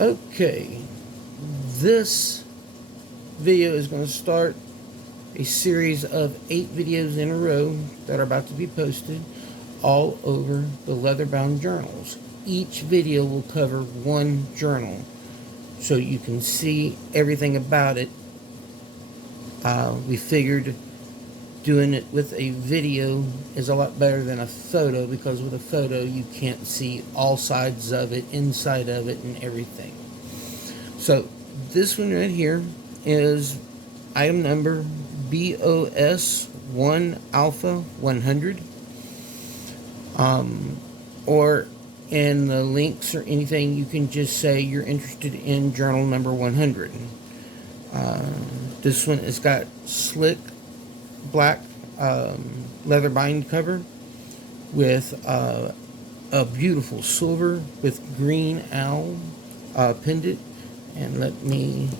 Okay, this video is going to start a series of 8 videos in a row that are about to be posted all over the Leatherbound journals. Each video will cover one journal so you can see everything about it. We figured doing it with a video is a lot better than a photo, because with a photo you can't see all sides of it, inside of it, and everything. So this one right here is item number BOS1 Alpha 100. Or in the links or anything, you can just say you're interested in journal number 100. This one has got slick black leather bind cover with a beautiful silver with green owl pendant. And let me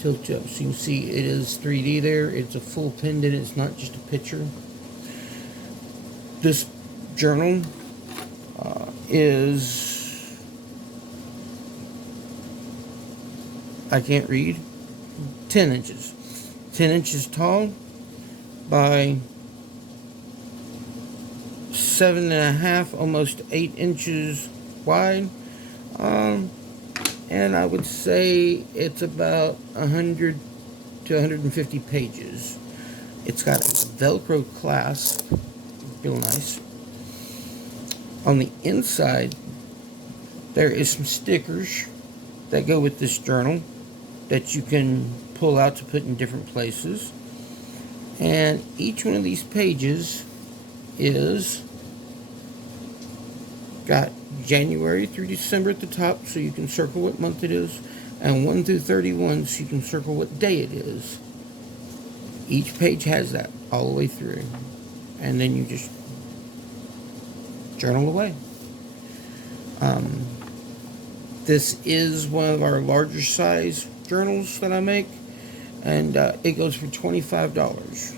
tilt you up so you can see it is 3D there. It's a full pendant, it's not just a picture. This journal is, I can't read, 10 inches. 10 inches tall by 7.5, almost 8 inches wide. And I would say it's about 100 to 150 pages. It's got a Velcro clasp, real nice. On the inside, there is some stickers that go with this journal that you can pull out to put in different places. And each one of these pages is got January through December at the top, so you can circle what month it is, and 1 through 31, so you can circle what day it is. Each page has that all the way through, and then you just journal away. This is one of our larger size journals that I make, and it goes for $25.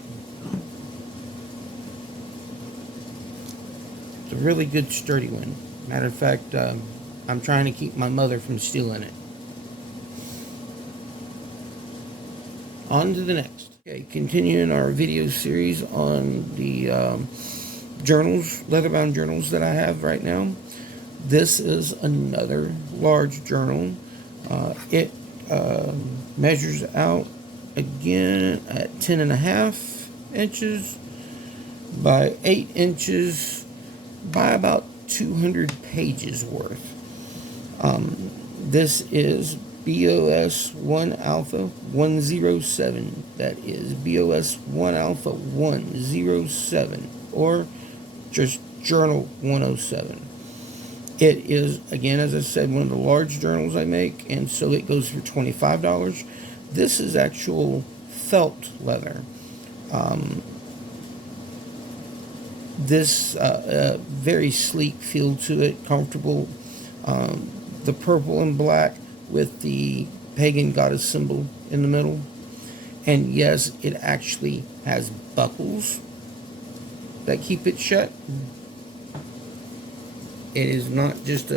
It's a really good sturdy one. Matter of fact, I'm trying to keep my mother from stealing it. On to the next. Okay, continuing our video series on the journals, Leatherbound journals that I have right now. This is another large journal. It measures out again at 10.5 inches by 8 inches by about 200 pages worth. This is BOS1 Alpha 107. That is BOS1 Alpha 107, or just Journal 107. It is, again, as I said, one of the large journals I make, and so it goes for $25. This is actual felt leather. This very sleek feel to it, comfortable. The purple and black with the pagan goddess symbol in the middle. And yes, it actually has buckles that keep it shut. It is not just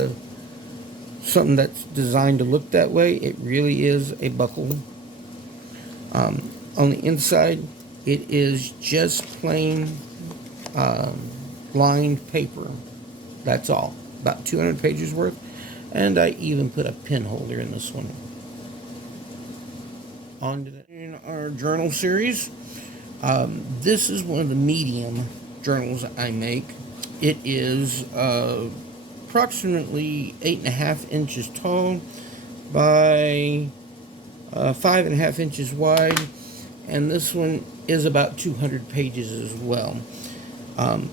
something that's designed to look that way. It really is a buckle. On the inside, it is just plain lined paper. That's all. About 200 pages worth. And I even put a pen holder in this one. On to in our journal series. This is one of the medium journals I make. It is approximately 8.5 inches tall by 5.5 inches wide, and this one is about 200 pages as well.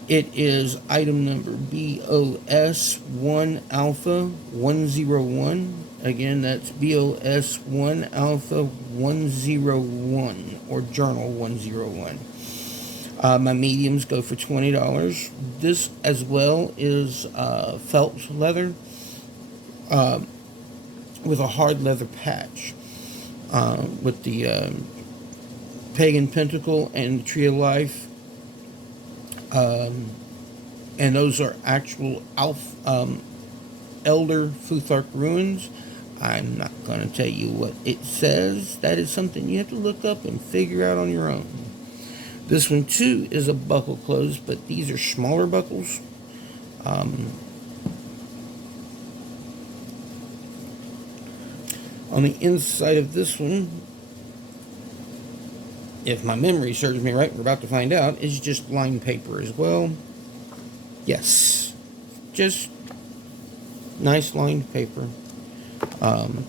It is item number BOS1 Alpha 101. Again, that's BOS1 Alpha 101, or Journal 101. My mediums go for $20. This as well is felt leather with a hard leather patch with the pagan pentacle and the tree of life. And those are actual Elder Futhark ruins. I'm not going to tell you what it says. That is something you have to look up and figure out on your own. This one too is a buckle close, but these are smaller buckles. On the inside of this one, if my memory serves me right, we're about to find out, is just lined paper as well. Yes, just nice lined paper.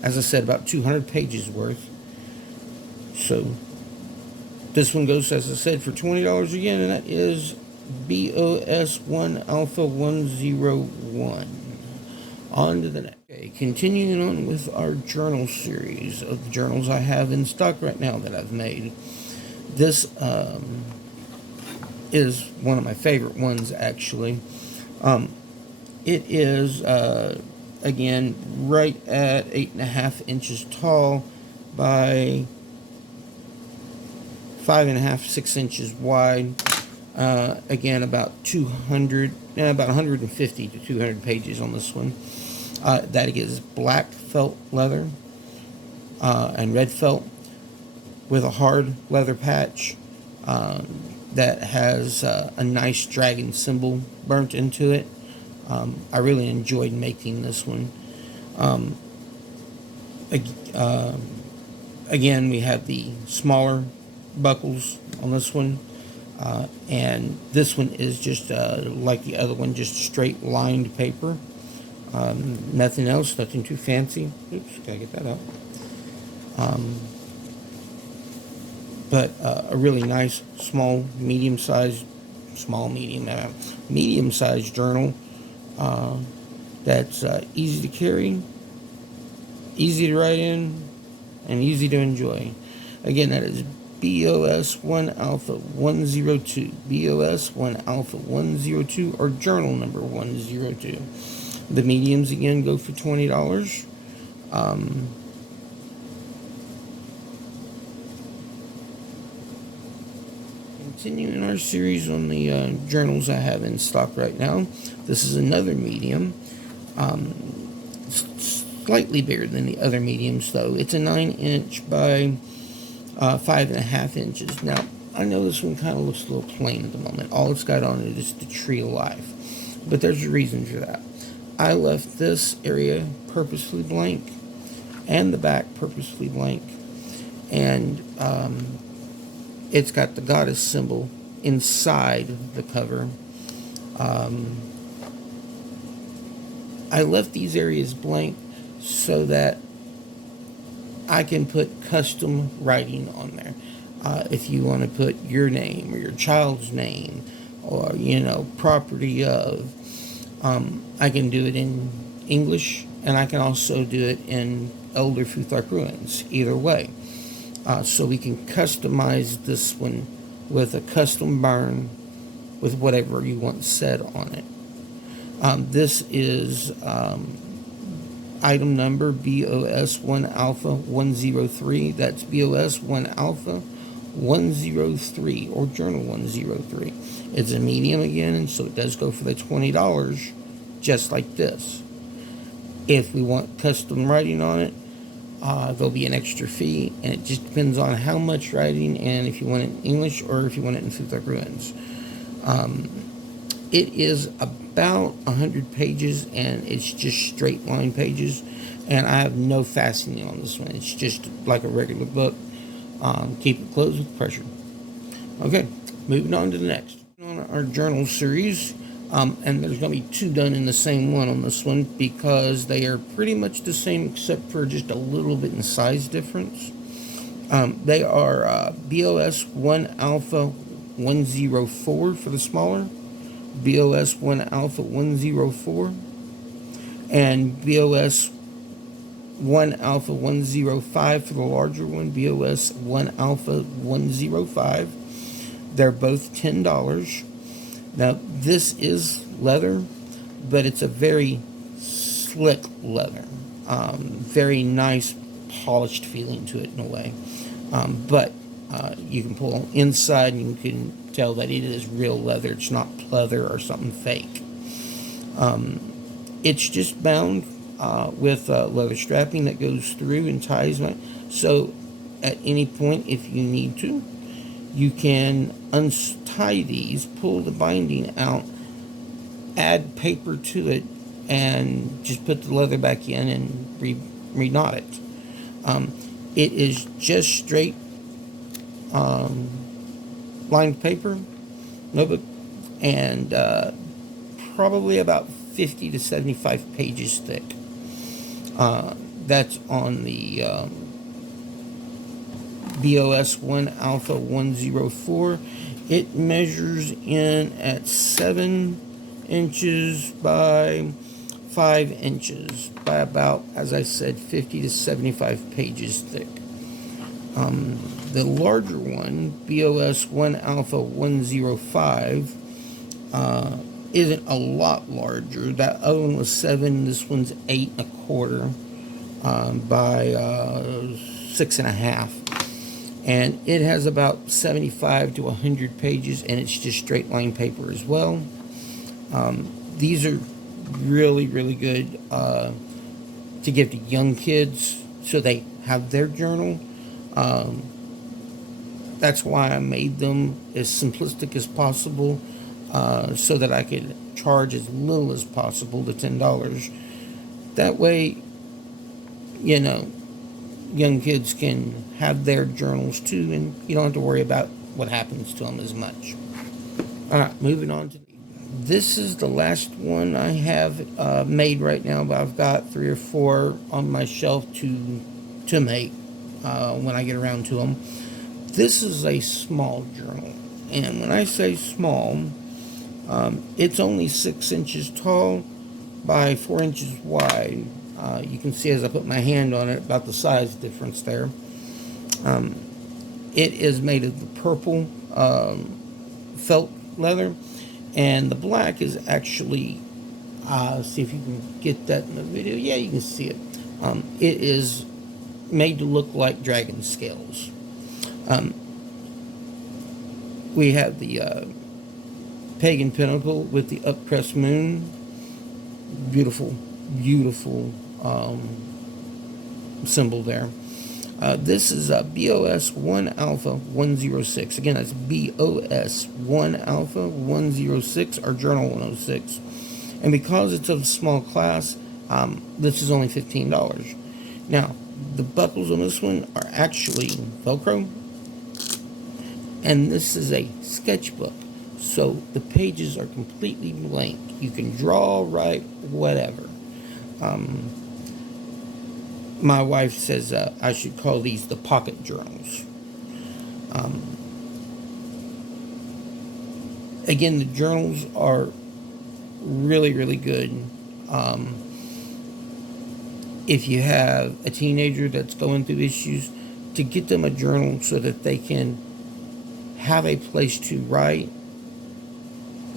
As I said, about 200 pages worth. So this one goes, as I said, for $20 again, and that is BOS1 Alpha 101. On to the next. Okay, continuing on with our journal series of the journals I have in stock right now that I've made. This is one of my favorite ones, actually. It is, again, right at 8.5 inches tall by 5.5, 6 inches wide. Again, about 150 to 200 pages on this one. That is black felt leather and red felt with a hard leather patch that has a nice dragon symbol burnt into it. I really enjoyed making this one. Again, we have the smaller buckles on this one, and this one is just like the other one, just straight lined paper. Nothing else, nothing too fancy. Oops, gotta get that out. But a really nice medium-sized journal that's easy to carry, easy to write in, and easy to enjoy. Again, that is BOS1 Alpha 102, BOS1 Alpha 102, or journal number 102. The mediums again go for $20. Continuing our series on the journals I have in stock right now. This is another medium, slightly bigger than the other mediums though. It's a 9-inch by 5.5 inches. Now, I know this one kind of looks a little plain at the moment. All it's got on it is the tree of life, but there's a reason for that. I left this area purposefully blank and the back purposefully blank, and it's got the goddess symbol inside the cover. I left these areas blank so that I can put custom writing on there. If you want to put your name or your child's name, or property of, I can do it in English, and I can also do it in Elder Futhark Ruins, either way. So we can customize this one with a custom burn with whatever you want said on it. This is item number BOS1 Alpha 103. That's BOS1 Alpha 103, or Journal 103. It's a medium again, and so it does go for the $20, just like this. If we want custom writing on it, there'll be an extra fee, and it just depends on how much writing and if you want it in English or if you want it in Futhark Ruins. It is about 100 pages, and it's just straight line pages, and I have no fastening on this one. It's just like a regular book. Keep it closed with pressure. Okay, moving on to the next. On our journal series, and there's going to be two done in the same one on this one because they are pretty much the same except for just a little bit in size difference. They are BOS1 Alpha 104 for the smaller, BOS1 Alpha 104, and BOS1 Alpha 105 for the larger one, BOS1 Alpha 105. They're both $10. Now, this is leather, but it's a very slick leather. Very nice, polished feeling to it in a way. But you can pull inside and you can tell that it is real leather. It's not pleather or something fake. It's just bound with leather strapping that goes through and ties my. So at any point, if you need to, you can untie these, pull the binding out, add paper to it, and just put the leather back in and re-knot it. It is just straight lined paper, notebook, and probably about 50 to 75 pages thick. That's on the BOS 1 Alpha 104. It measures in at 7 inches by 5 inches by about, as I said, 50 to 75 pages thick. The larger one, BOS 1 Alpha 105, isn't a lot larger. That other one was 7, this one's 8.25 by 6.5. And it has about 75 to 100 pages, and it's just straight line paper as well. These are really, really good to give to young kids so they have their journal. That's why I made them as simplistic as possible, so that I could charge as little as possible, the $10. That way, you know, young kids can have their journals too, and you don't have to worry about what happens to them as much. All right, moving on to this is the last one I have made right now, but I've got 3 or 4 on my shelf to make when I get around to them. This is a small journal, and when I say small, it's only 6 inches tall by 4 inches wide. You can see as I put my hand on it about the size difference there. It is made of the purple felt leather, and the black is actually, see if you can get that in the video. Yeah, you can see it. It is made to look like dragon scales. We have the pagan pinnacle with the uppressed moon. Beautiful, beautiful symbol there. This is BOS 1 Alpha 106. Again, that's BOS 1 Alpha 106, or Journal 106. And because it's of a small class, this is only $15. Now, the buckles on this one are actually Velcro. And this is a sketchbook. So the pages are completely blank. You can draw, write, whatever. My wife says I should call these the pocket journals. Again, the journals are really, really good. If you have a teenager that's going through issues, to get them a journal so that they can have a place to write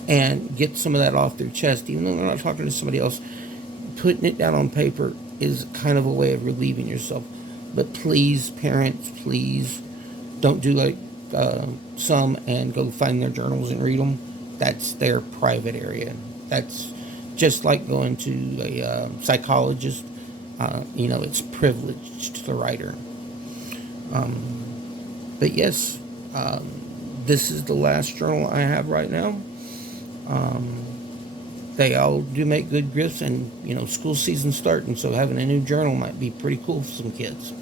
and get some of that off their chest, even though they're not talking to somebody else. Putting it down on paper is kind of a way of relieving yourself. But please, parents, please don't do like some and go find their journals and read them. That's their private area. That's just like going to a psychologist. It's privileged to the writer. But yes, this is the last journal I have right now. They all do make good gifts, and school season's starting, so having a new journal might be pretty cool for some kids.